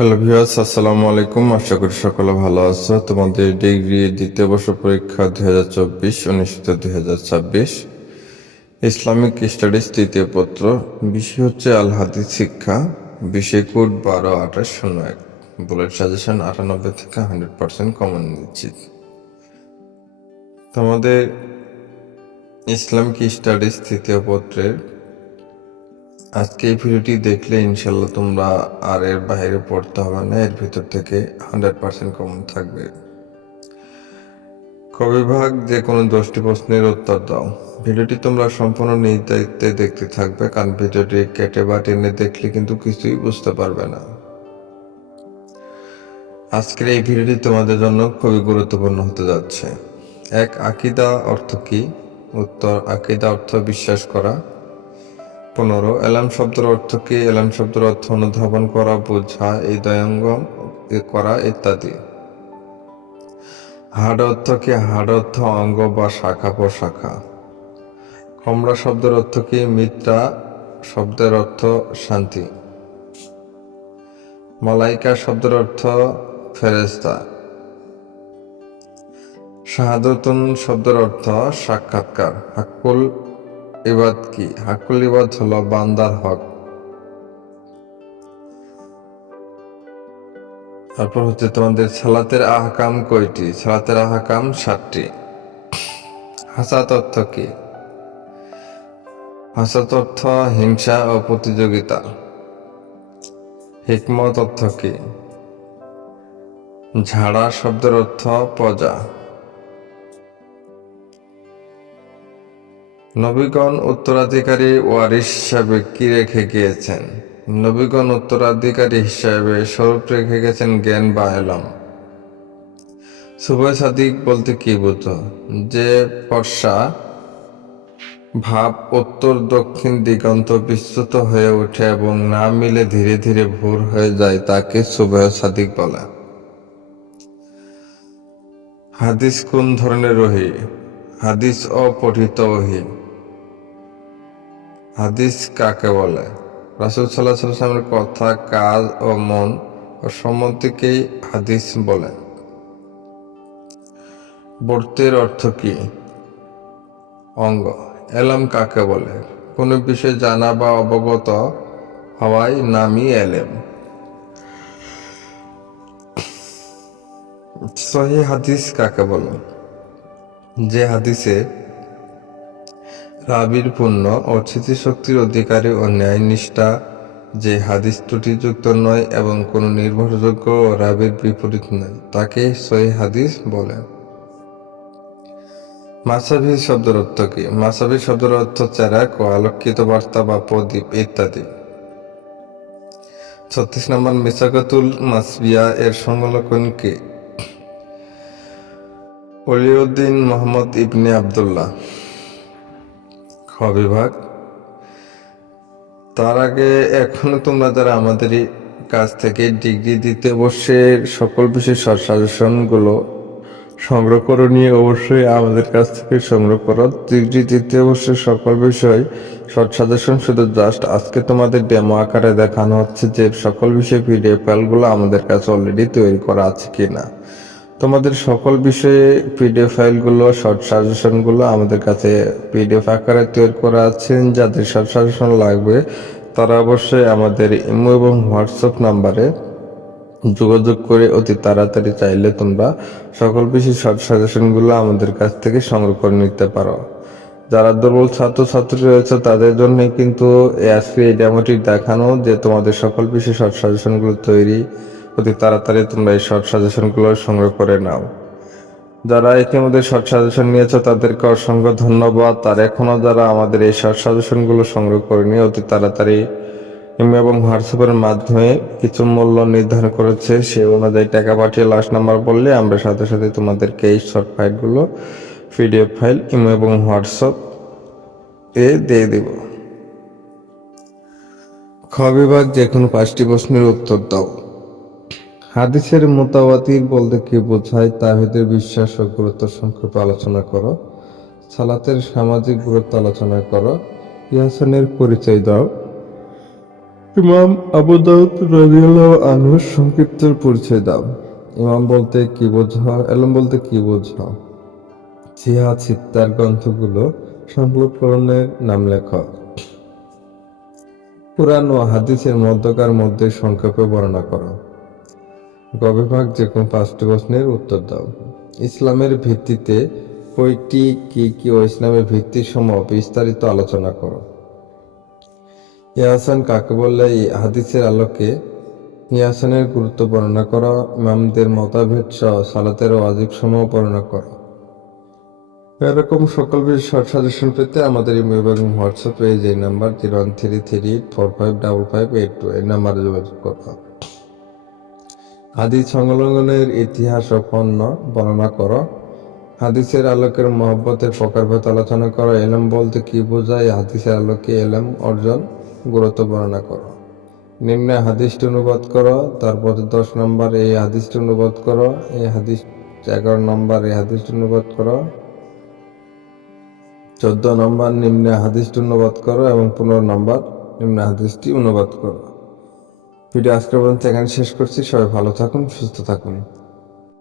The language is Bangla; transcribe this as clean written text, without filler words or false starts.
হ্যালো ভিউয়ার্স, আসসালামু আলাইকুম। আশা করি সকলে ভালো আছো। তোমাদের ডিগ্রি দ্বিতীয় বর্ষ পরীক্ষা 2024 ইসলামিক স্টাডিজ তৃতীয় পত্র। বিষয় হচ্ছে আল হাদিস শিক্ষা। বিষয় কোড 122801। বুলেট সাজেশন 98 থেকে 100% কমন দিচ্ছি। তোমাদের ইসলামিক স্টাডিজ তৃতীয় পত্রের আজকে এই ভিডিওটি দেখলে ইনশাল্লাহ তোমরা আর এর বাইরে পড়তে হবে না, এর ভিতর থেকে 100% কমন থাকবে। ক বিভাগ যে কোনো 10টি প্রশ্নের উত্তর দাও। ভিডিওটি তোমরা সম্পূর্ণ নিজ দায়িত্বে দেখতে থাকবে, কারণ ভিডিওটি কেটে বা টেনে দেখলে কিন্তু কিছুই বুঝতে পারবে না। আজকের এই ভিডিওটি তোমাদের জন্য খুবই গুরুত্বপূর্ণ হতে যাচ্ছে। এক, আকীদা অর্থ কি? উত্তর, আকীদা অর্থ বিশ্বাস করা। 15, এলাম শব্দের অর্থ কি? এলাম শব্দের অর্থ অনুধাবন করা, বোঝা, হৃদয়ঙ্গম করা ইত্যাদি। হাড় অর্থ কি? হাড় অর্থ অঙ্গ বা শাখা প্রশাখা। কমরা শব্দের অর্থ কি? মিত্রা শব্দের অর্থ শান্তি। মালাইকা শব্দের অর্থ ফেরেশতা। শাহাদাতুন শব্দের অর্থ সাক্ষাৎকার। হাক্কুল ইবাদ কি? হাক্কুল ইবাদ হলো বান্দার হক। তারপর হচ্ছে তোমাদের সালাতের আহকাম কয়টি? সালাতের আহকাম 7টি। হাসাদ অর্থ কি? হাসাদ অর্থ হিংসা ও প্রতিযোগিতা। হিকমত অর্থ কি? ঝাড়া শব্দের অর্থ প্রজা। নবীগণ উত্তরাধিকারী ওয়ারিস হিসাবে কি রেখে গিয়েছেন? নবীগণ উত্তরাধিকারী হিসাবে স্বরূপ রেখে গেছেন জ্ঞান বা এলম। সুবহ সাদিক বলতে কি বুঝো? যে বর্ষা ভাব উত্তর দক্ষিণ দিগন্ত বিস্তৃত হয়ে ওঠে এবং না মিলে ধীরে ধীরে ভোর হয়ে যায়, তাকে সুবহ সাদিক বলে। হাদিস কোন ধরনের ওহী? হাদিস অপঠিত ওহী। হাদিস কাকে বলে? রাসূল সাল্লাল্লাহু আলাইহি ওয়াসাল্লামের কথা, কাজ ও মন ও সম্মতিকেই হাদিস বলে। বর্তের অর্থ কি? অঙ্গ। এলম কাকে বলে? কোনো বিষয় জানা বা অবগত হওয়াই নামই এলেম। সহিহ হাদিস কাকে বলে? যে হাদিসে রাবীর পুণ্য ও স্মৃতিশক্তির অধিকারী ও ন্যায়নিষ্ঠা, যে হাদিস ত্রুটিযুক্ত নয় এবং কোনো নির্ভরযোগ্য রাবীর বিপরীত নয়, তাকে সহিহ হাদিস বলে। মাসাবি শব্দের অর্থ কি? মাসাবি শব্দের অর্থ চেরাক ও আলোকিত বার্তা বা প্রদীপ ইত্যাদি। 36 নম্বর, মিসাকাতুল মাসবিয়া এর সংকলন কি? ওলিউদ্দিন মোহাম্মদ ইবনে আবদুল্লাহ। খ বিভাগ, তার আগে এখনো তোমরা যারা আমাদের কাছ থেকে ডিগ্রি দ্বিতীয় বর্ষের সকল বিষয় শর্ট সাজেশনগুলো সংগ্রহ করে নিয়ে অবশ্যই আমাদের কাছ থেকে সংগ্রহ করো। ডিগ্রি তৃতীয় বর্ষের সকল বিষয় শর্ট সাজেশন শুধু জাস্ট আজকে তোমাদের ডেমো আকারে দেখানো হচ্ছে যে সকল বিষয় পিডিএফ ফাইলগুলো আমাদের কাছে অলরেডি তৈরি করা আছে কিনা। তোমাদের সকল বিষয়ে পিডিএফ ফাইলগুলো শর্ট সাজেশনগুলো আমাদের কাছে পিডিএফ আকারে তৈরি করা আছে। যাদের শর্ট সাজেশন লাগবে তারা অবশ্যই আমাদের ইমো এবং হোয়াটসঅ্যাপ নাম্বারে যোগাযোগ করে অতি তাড়াতাড়ি চাইলে তোমরা সকল বিষয় শর্ট সাজেশনগুলো আমাদের কাছ থেকে সংগ্রহ করে নিতে পারো। যারা দুর্বল ছাত্রছাত্রী রয়েছে তাদের জন্য কিন্তু আজকে এই ডেমোটি দেখানো যে তোমাদের সকল বিষয় শর্ট সাজেশনগুলো তৈরি, অতি তাড়াতাড়ি তোমরা এই শর্ট সাজেশনগুলো সংগ্রহ করে নাও। যারা ইতিমধ্যে শর্ট সাজেশন নিয়েছে তাদেরকে অসংখ্য ধন্যবাদ। আর এখনো যারা আমাদের এই শর্ট সাজেশনগুলো সংগ্রহ করে নিয়ে অতি তাড়াতাড়ি ইমেল এবং হোয়াটসঅ্যাপের মাধ্যমে কিছু মূল্য নির্ধারণ করেছে, সে অনুযায়ী টাকা পাঠিয়ে লাস্ট নাম্বার বললে আমরা সাথে সাথে তোমাদেরকে এই শর্ট ফাইলগুলো পিডিএফ ফাইল ইমেল এবং হোয়াটসঅ্যাপ এ দিয়ে দেব। খ বিভাগ, যে কোনো 5টি প্রশ্নের উত্তর দাও। হাদিসের মুতাওয়াতির বলতে কি বোঝায়? তাওহীদের বিশ্বাস ও গুরুত্ব সংক্ষেপে আলোচনা করো। সালাতের সামাজিক গুরুত্ব আলোচনা করো। ইহসানের পরিচয় দাও। ইমাম আবু দাউদ রাদিয়াল্লাহু আনহু সংক্ষিপ্ত পরিচয় দাও। ইমাম বলতে কি বোঝো? এলম বলতে কি বোঝো? সিহাহ সিত্তার গ্রন্থগুলো সংকলনের নাম লেখো। কুরআন ও হাদিসের মধ্যকার মধ্যে সংক্ষেপে বর্ণনা করো। গ বিভাগ যে কোনো 5টি প্রশ্নের উত্তর দাও। ইসলামের ভিত্তিতে কয়টি কি ও ইসলামের ভিত্তির সমূহ বিস্তারিত আলোচনা করো। ইয়াসান কাকে বললে? এই হাদিসের আলোকে ইয়াসানের গুরুত্ব বর্ণনা করো। ইমামদের মতভেদ সহ সালাতের ওয়াজিব সমূহ বর্ণনা করো। এরকম সকল বিষয়ে শর্ট সাজেশন পেতে আমাদের ইমেল এবং হোয়াটসঅ্যাপ পেজ এই নাম্বার 0133455582 এই নাম্বারে যোগাযোগ করো। হাদিস সংলগ্নের ইতিহাস ও পণ্য বর্ণনা করো। হাদিসের আলোকের মহব্বতের প্রকারভেদ আলোচনা করো। এলম বলতে কি বোঝায়? হাদিসের আলোকে এলম অর্জন গুরুত্ব বর্ণনা করো। নিম্নে হাদিসটি অনুবাদ করো। তারপরে 10 নম্বর এই হাদিসটি অনুবাদ করো। এই হাদিস 11 নম্বর এই হাদিসটি অনুবাদ করো। 14 নম্বর নিম্নে হাদিসটি অনুবাদ করো এবং 15 নম্বর নিম্নে হাদিসটি অনুবাদ করো। ভিডিও আজকের পর্যন্ত এখানে শেষ করছি। সবাই ভালো থাকুন, সুস্থ থাকুন।